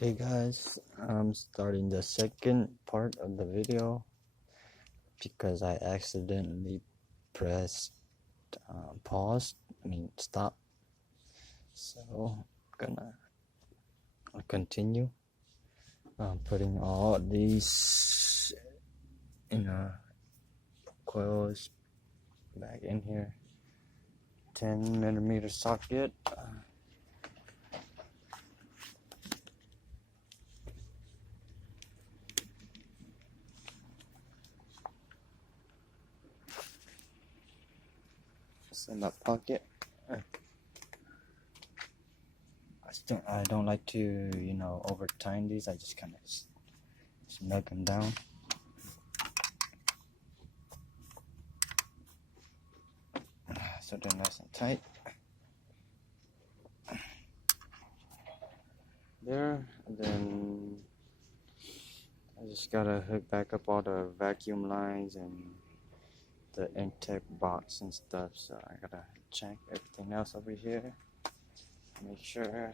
Okay guys, I'm starting the second part of the video because I accidentally pressed stop. So I'm gonna continue putting all these coils back in here. 10mm socket. It's in that pocket. I don't like to over time these. I just kind of snug them down. So they're nice and tight. There, and then I just gotta hook back up all the vacuum lines and the intake box and stuff. So I gotta check everything else over here, make sure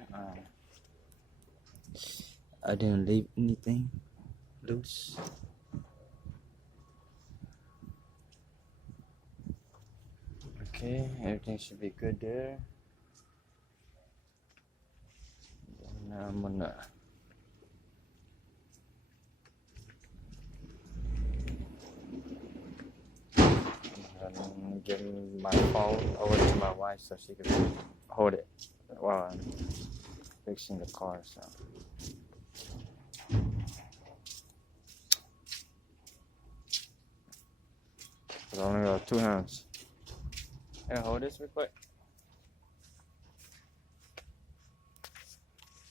I didn't leave anything loose. Okay, everything should be good there. Now I'm gonna give my phone over to my wife so she can hold it while I'm fixing the car. So I only got 2 hands. Hey, hold this real quick.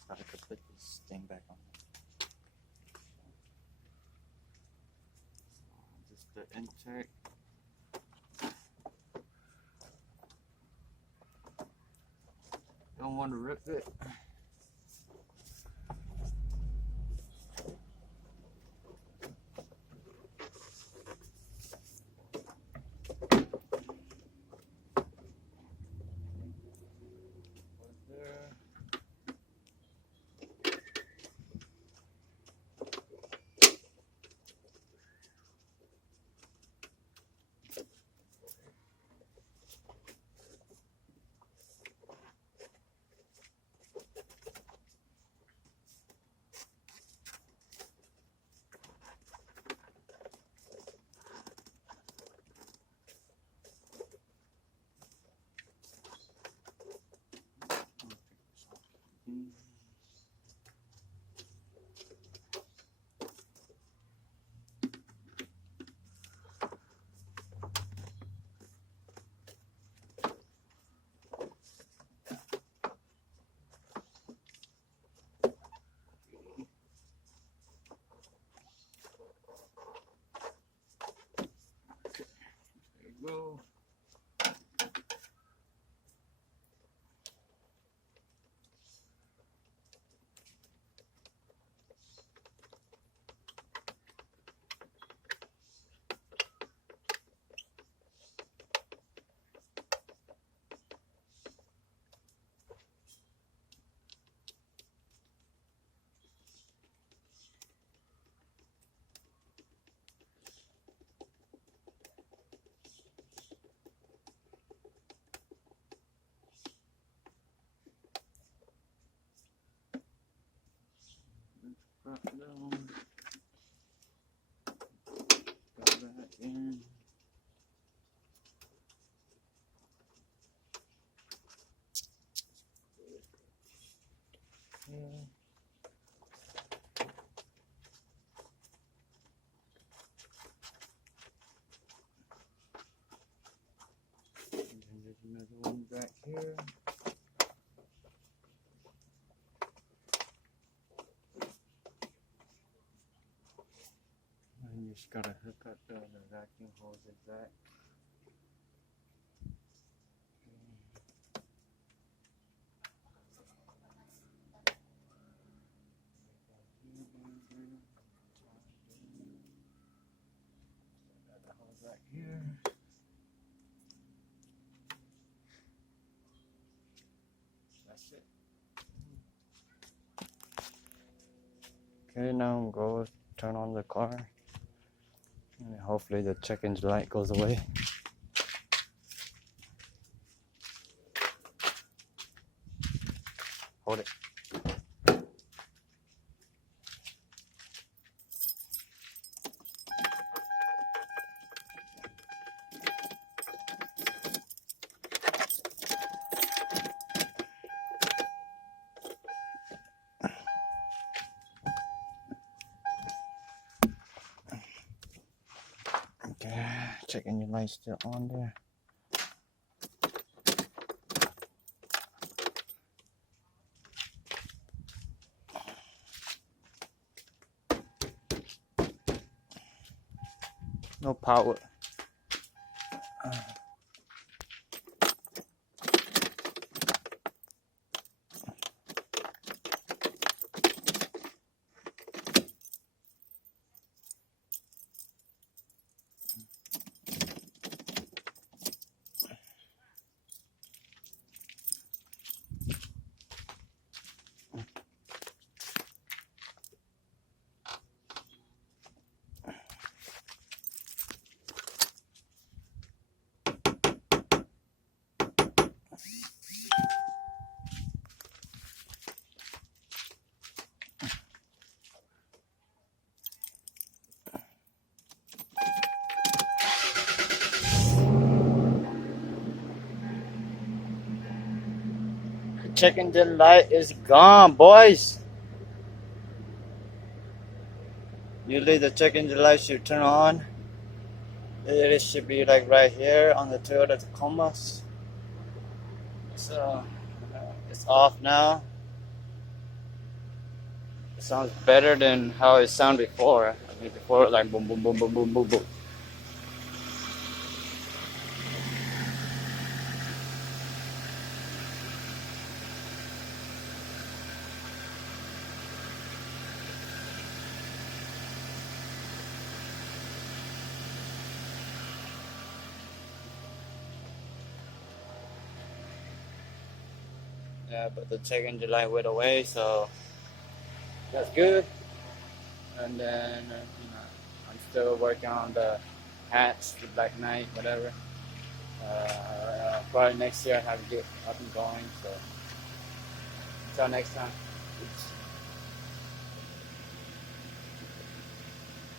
I could put this thing back on. Just the intake. Don't want to rip it. Go. Drop down. Go back in. Yeah. And then there's another one back here. And you just gotta hook up the vacuum hoses back. Got the hose back here. That's it. Okay, now go turn on the car. And hopefully the check engine light goes away. Hold it. Okay, check engine light still on there. No power. Check engine light is gone, boys. Usually the check engine light should turn on. It should be like right here on the Toyota Tacomas. So it's off now. It sounds better than how it sounded before. I mean, before like boom, boom, boom, boom, boom, boom, boom. Yeah, but the check engine light went away, so that's good. And then I'm still working on the hats, the Black Knight, whatever. Probably next year I have to get up and going. So until next time. Peace.